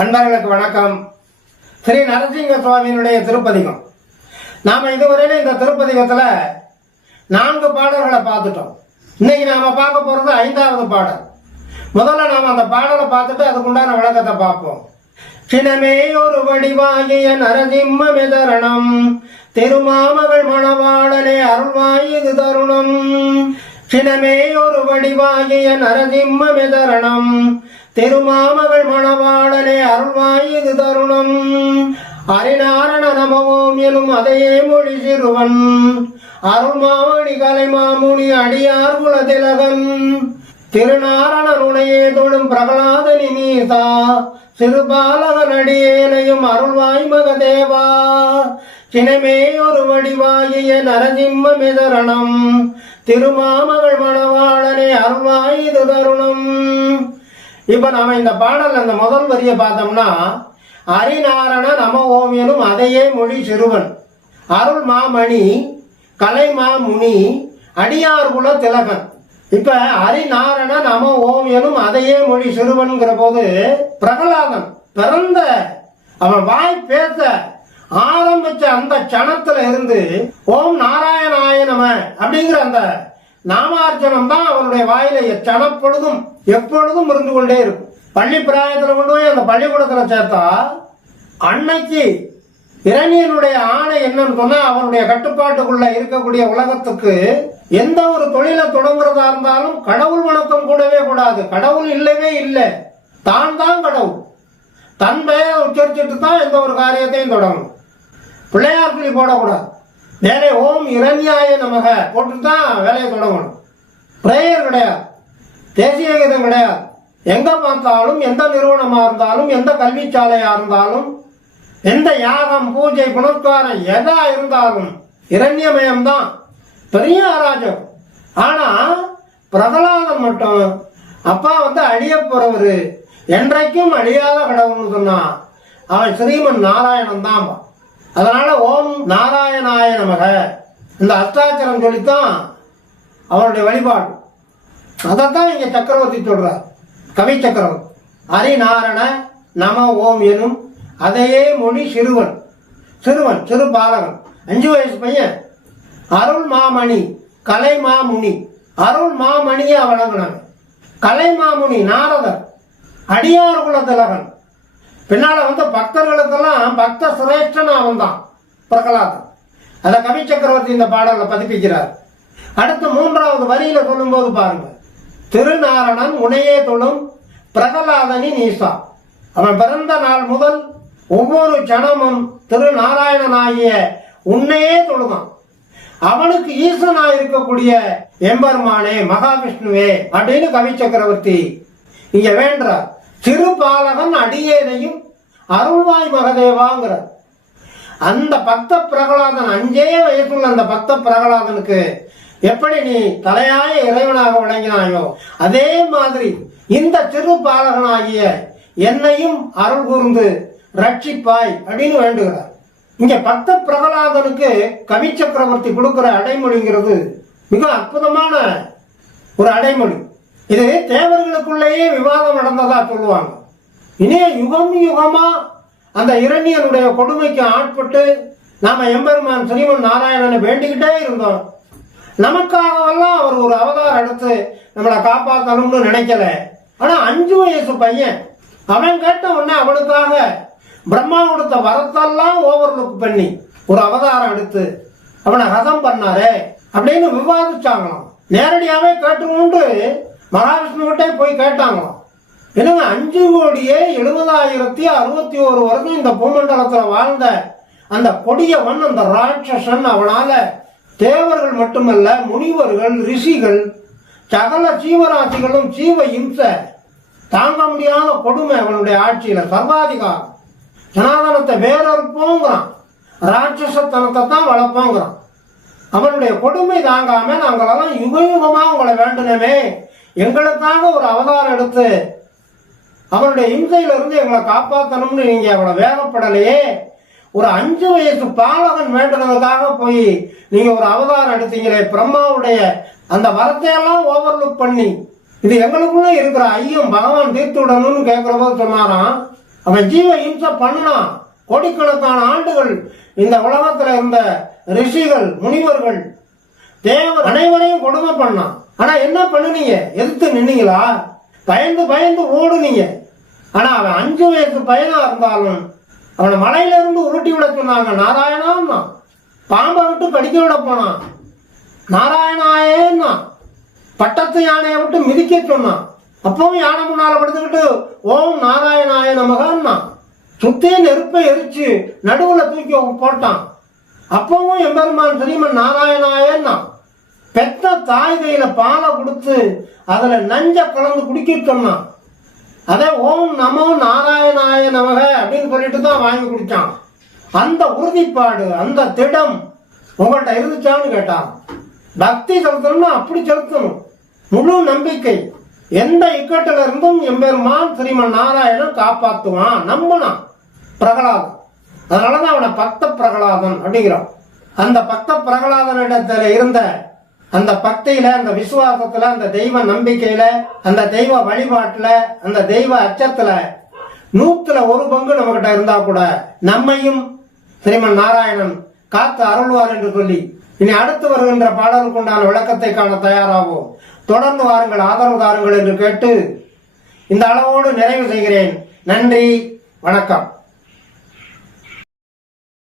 அன்பர்களுக்கு வணக்கம். ஸ்ரீ நரசிங்க சுவாமியினுடைய திருப்பதிகம். நாம இதுவரையில இந்த திருப்பதிகத்துல 4 பாடல்களை பார்த்துட்டோம். இன்னைக்கு நாம பார்க்க போறது 5வது பாடல். முதல்ல நாம அந்த பாடலை பார்த்துட்டு அதுக்குண்டான விளக்கத்தை பார்ப்போம். சினமே ஒரு வடிவாகிய நரசிம்ம மெதரணம், திருமாமகள் மணவாளனே அருள்வாயுது தருணம். சினமே ஒரு வடிவாகிய நரசிம்ம மெதரணம், திருமாமகள் மணவாளனே அருள்வாயுது தருணம். அரிநாரண நமவோம் எனும் அதையே மொழி சிறுவன், அருள்மாமணி கலைமாமுனி அடியார் குலதிலகன். திருநாரணனுடையே தொழும் பிரகலாதனி நீதா, சிறுபாலகன் அடியேனையும் அருள்வாய் மகதேவா. சினமே ஒரு வடிவாகிய நரசிம்ம மெதரணம், திருமாமகள் மணவாளனே அருள்வாயுது தருணம். இப்ப நாம இந்த பாடல் அந்த முதல் வரிய பார்த்தோம்னா, அரிநாரண நம ஓம் எனும் அதையே மொழி சிறுவன், அருள் மாமணி கலைமாமுனி அடியார் குல திலகன். இப்ப அரிநாரண நம ஓம் எனும் அதையே மொழி சிறுவன்கிற போது பிரகலாதன் பிறந்த அவன் வாய் பேச ஆரம்பிச்ச அந்த சணத்துல இருந்து ஓம் நாராயணாய நம அப்படிங்கிற அந்த நாமார்ச்சனம் தான் அவனுடைய வாயில எச்சனப்பொழுதும் எப்பொழுதும் இருந்து கொண்டே இருக்கும். பள்ளி பிராயத்துல கொண்டு போய் அந்த பள்ளிக்கூடத்துல சேர்த்தா அன்னைக்கு இரணியனுடைய ஆணை என்னன்னு சொன்னா, அவனுடைய கட்டுப்பாட்டுக்குள்ள இருக்கக்கூடிய உலகத்துக்கு எந்த ஒரு தொழிலை தொடங்குறதா இருந்தாலும் கடவுள் வணக்கம் கூடவே கூடாது. கடவுள் இல்லவே இல்லை, தான் தான் கடவுள். தன் பெயரை உச்சரிச்சுட்டு தான் எந்த ஒரு காரியத்தையும் தொடங்கணும். பிள்ளையார் சொல்லி போடக்கூடாது. வேலை ஓம் இரண்யாய நமக போட்டுட்டு தான் வேலையை தொடங்கணும். பிரேயர் கிடையாது, தேசிய கீதம் கிடையாது. எங்க பார்த்தாலும் எந்த நிறுவனமா இருந்தாலும் எந்த கல்விச்சாலையா இருந்தாலும் எந்த யாகம் பூஜை புனஸ்காரம் எதா இருந்தாலும் இரண்யமயம் தான், பெரிய அராஜகம். ஆனா பிரகலாதன் மட்டும் அப்பா அழிய போறவரு, என்றைக்கும் அழியாத கடவுள்னு சொன்னா அவன் ஸ்ரீமன் நாராயணன் தான். அதனால ஓம் நாராயணாய நமக இந்த அஷ்டாட்சரம் சொல்லித்தான் அவனுடைய வழிபாடு. அதைத்தான் இங்க சக்கரவர்த்தி சொல்றார், கவி சக்கரவர்த்தி. அரிநாரண நம ஓம் எனும் அதையே மொழி சிறுவன், சிறுவன் சிறு பாலகன் 5 வயசு பையன். அருள் மாமணி கலைமாமுனி, அருள் மாமணியா வழங்கினவன். கலைமாமுனி நாரதர், அடியார் குல திலகன். பின்னால பக்தர்களுக்கெல்லாம் பக்த சிரேஷ்டன் அவன் தான் பிரகலாதன். அத கவி சக்கரவர்த்தி இந்த பாடல பதிப்பிக்கிறார். அடுத்து 3வது வரியில சொல்லும் போது பாருங்க, திருநாரணன் உனையே தொழும் பிரகலாதனி நீசா. அவன் பிறந்த நாள் முதல் ஒவ்வொரு ஜனமும் திருநாராயணனாகிய உன்னையே தொழுதான். அவனுக்கு ஈசனாயிருக்கக்கூடிய எம்பெருமானே மகாவிஷ்ணுவே அப்படின்னு கவி சக்கரவர்த்தி இங்க வேண்டார். திருபாலகன் அடியேனையும் அருள்வாய் மகதேவாங்கிற அந்த பக்த பிரகலாதன், 5 வயசுள்ள அந்த பக்த பிரகலாதனுக்கு எப்படி நீ தலையாய இறைவனாக விளங்கினாயோ அதே மாதிரி இந்த திருபாலகனாகிய என்னையும் அருள் கூர்ந்து ரட்சிப்பாய் அப்படின்னு வேண்டுகிறார். இங்க பக்த பிரகலாதனுக்கு கவி சக்கரவர்த்தி கொடுக்கிற அடைமொழிங்கிறது மிக அற்புதமான ஒரு அடைமொழி. இது தேவர்களுக்குள்ளேயே விவாதம் நடந்ததா சொல்லுவாங்க. இனிய யுகம் யுகமா அந்த இரணியனுடைய கொடுமைக்கு ஆட்பட்டு நாம எம்பெருமான் ஸ்ரீமன் நாராயணனை வேண்டிக்கிட்டே இருந்தோம். நமக்காகவெல்லாம் அவர் ஒரு அவதாரம் எடுத்து நம்மளை காப்பாற்றணும்னு நினைக்கல. ஆனா 5 வயசு பையன், அவன் கேட்ட உடனே அவனுக்காக பிரம்மா கொடுத்த வரத்தெல்லாம் ஓவர்லுக் பண்ணி ஒரு அவதாரம் எடுத்து அவனை ஹதம் பண்ணாரே அப்படின்னு விவாதிச்சாங்களாம். நேரடியாவே கேட்டுக்கொண்டு மகாவிஷ்ணு கிட்டே போய் கேட்டாங்களாம். என்னங்க 5,70,61 வருஷம் இந்த பூமண்டலத்துல வாழ்ந்த அந்த கொடியவன், அந்த ராட்சசன், அவனால தேவர்கள் மட்டுமல்ல முனிவர்கள் ரிஷிகள் சகல ஜீவராசிகளும் ஜீவ இம்ச தாங்க முடியாத கொடுமை அவனுடைய ஆட்சியில சர்வாதிகாரம். சனாதனத்தை வேறறுப்போங்கிறான், ராட்சசத்தனத்தை தான் வளர்ப்போங்கிறான். அவனுடைய கொடுமை தாங்காம நாங்களெல்லாம் யுக யுகமா உங்களை வேண்டனமே, எங்களுக்காக ஒரு அவதாரம் எடுத்து அவனுடைய இம்சையில இருந்து எங்களை காப்பாற்றணும்னு நீங்க அவ்வளவு வேகப்படலையே. ஒரு 5 வயசு பாலகன் வேண்டுனதுக்காக போய் நீங்க ஒரு அவதாரம் எடுத்தீங்களே, பிரம்மாவுடைய அந்த வரத்தையெல்லாம் ஓவர்லுக் பண்ணி இது எங்களுக்குள்ள இருக்கிற ஐயம் பகவான் தீர்த்து விடணும்னு கேட்கிற போது சொன்னாராம், அவன் ஜீவ இம்சை பண்ணான். கோடிக்கணக்கான ஆண்டுகள் இந்த உலகத்துல இருந்த ரிஷிகள், முனிவர்கள், தேவர் அனைவரையும் கொடுமை பண்ணான். ஆனா என்ன பண்ணுனீங்க? எதிர்த்து நின்னீங்களா? பயந்து பயந்து ஓடுனீங்க. ஆனா அவன் 5 வயசு பையனா இருந்தாலும் அவனை மலையில இருந்து உருட்டி விட சொன்னாங்க. நாராயணா. பாம்பை விட்டு கடிக்க விட போனான். நாராயணாயேன்னா. பட்டத்து யானையை விட்டு மிதிக்க சொன்னான். அப்பவும் யானை முன்னால படுத்துக்கிட்டு ஓம் நாராயணாய நமகன்னா. சுத்தே நெருப்பை எரிச்சு நடுவுல தூக்கி போட்டான். அப்பவும் எம்பெருமான் ஸ்ரீமன் நாராயணாயன்னா. பெத்த தாய் கையில பாலை கொடுத்து அதுல நஞ்ச கலந்து குடிக்க சொன்னான். அதே ஓம் நமோ நாராயணாய நமக அப்படின்னு சொல்லிட்டு தான் வாங்கி குடிச்சான். அந்த உறுதிப்பாடு, அந்த திடம் உங்கள்கிட்ட இருந்துச்சான்னு கேட்டான். பக்தி செலுத்தணும்னா அப்படி செலுத்தணும். முழு நம்பிக்கை. எந்த இக்கட்டில இருந்தும் எம்பெருமான் ஸ்ரீமன் நாராயணன் காப்பாத்துவான் நம்பினான் பிரகலாதன். அதனாலதான் அவனை பக்த பிரகலாதன் அப்படிங்கிறான். அந்த பக்த பிரகலாதனிடத்துல இருந்த அந்த பக்தியில, அந்த விசுவாசத்துல, அந்த தெய்வ நம்பிக்கையில, அந்த தெய்வ வழிபாட்டுல, அந்த தெய்வ அச்சத்துல 100% 1 நம்ம கிட்ட இருந்தா கூட நம்மையும் ஸ்ரீமன் நாராயணன் காத்து அருள்வார் என்று சொல்லி இனி அடுத்து வருகின்ற பாடலுக்கு உண்டான விளக்கத்தை காண தயாராகும். தொடர்ந்து வாருங்கள், ஆதரவு தாருங்கள் என்று கேட்டு இந்த அளவோடு நிறைவு செய்கிறேன். நன்றி, வணக்கம்.